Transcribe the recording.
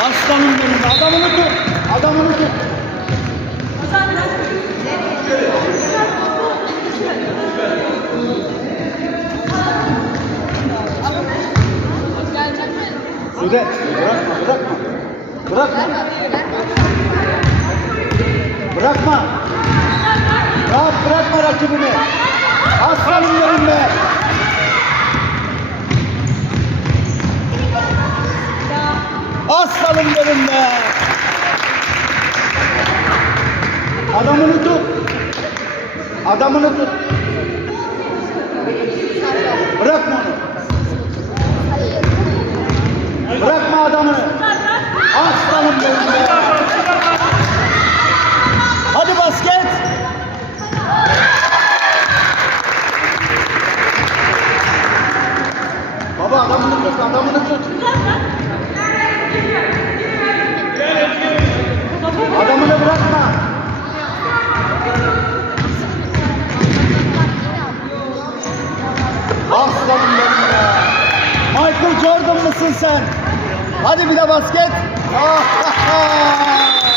Aslanım benim. Adamını tut. Adamını tut. Sude bırakma bırakma. Bırakma. Bırakma. Rahat bırakma rakibini. Aslanım benim be. Adamını tut. Adamını tut. Bırakma onu. Bırakma adamı. Aslanım benim be. Hadi basket. Baba adamını tut, adamını tut. Aslanım benim ya. Michael Jordan mısın sen? Hadi bir de basket. Ah, ah, ah.